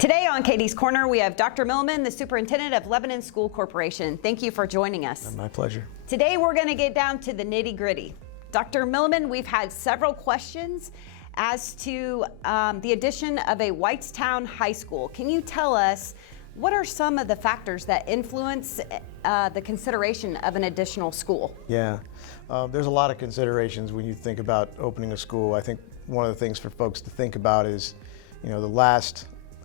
Today on Katie's Corner, we have Dr. Milleman, the Superintendent of Lebanon School Corporation. Thank you for joining us. My pleasure. Today, we're going to get down to the nitty-gritty. Dr. Milleman, we've had several questions as to the addition of a Whitestown High School. Can you tell us what are some of the factors that influence the consideration of an additional school? Yeah, there's a lot of considerations when you think about opening a school. I think one of the things for folks to think about is,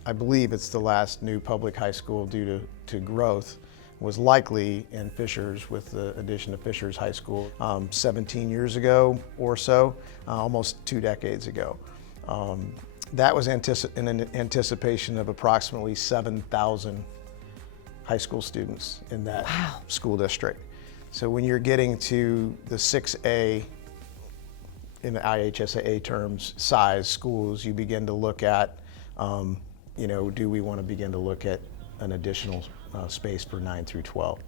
I believe it's the last new public high school due to growth was likely in Fishers with the addition of Fishers High School 17 years ago or so, almost 2 decades ago. That was in anticipation of approximately 7,000 high school students in that school district. So when you're getting to the 6A, in the IHSAA terms, size schools, you begin to look at, do we want to begin to look at an additional space for 9 through 12?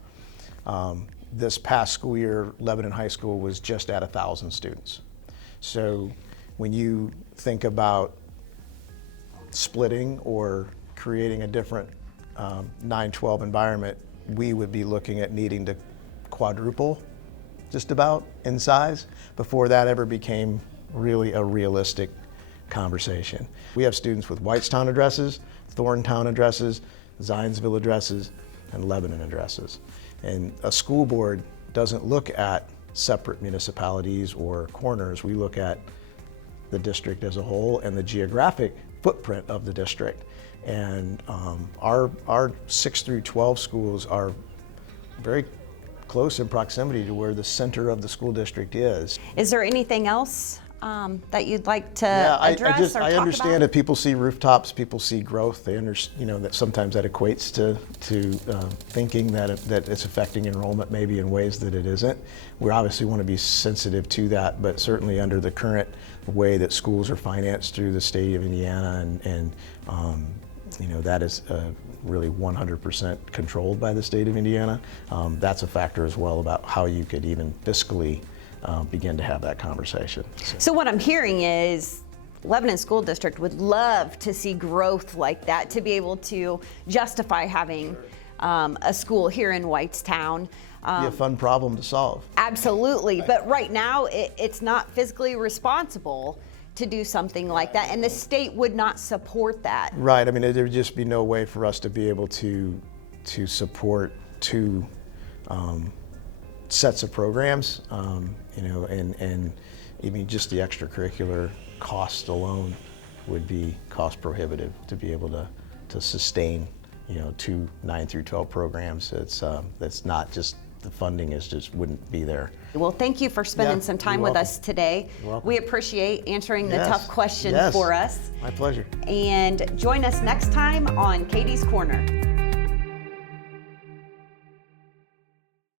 This past school year, Lebanon High School was just at 1,000 students. So when you think about splitting or creating a different 9-12 environment, we would be looking at needing to quadruple just about in size before that ever became really a realistic conversation. We have students with Whitestown addresses, Thorntown addresses, Zionsville addresses, and Lebanon addresses. And a school board doesn't look at separate municipalities or corners. We look at the district as a whole and the geographic footprint of the district. And our 6 through 12 schools are very close in proximity to where the center of the school district is. Is there anything else that you'd like to address or talk about? I understand that people see rooftops, people see growth. They understand, that sometimes that equates to thinking that it's affecting enrollment maybe in ways that it isn't. We obviously want to be sensitive to that, but certainly under the current way that schools are financed through the state of Indiana, and that is really 100% controlled by the state of Indiana. That's a factor as well about how you could even fiscally begin to have that conversation. So what I'm hearing is Lebanon School District would love to see growth like that to be able to justify having a school here in Whitestown. Be a fun problem to solve. Absolutely, but right now it's not physically responsible to do something like that, and the state would not support that. Right, there would just be no way for us to be able to support 2 sets of programs, and even just the extracurricular cost alone would be cost prohibitive to be able to sustain, 2 9 through 12 programs. That's not just, the funding just wouldn't be there. Well, thank you for spending some time with us today. You're welcome. We appreciate answering the tough question for us. My pleasure. And join us next time on Katie's Corner.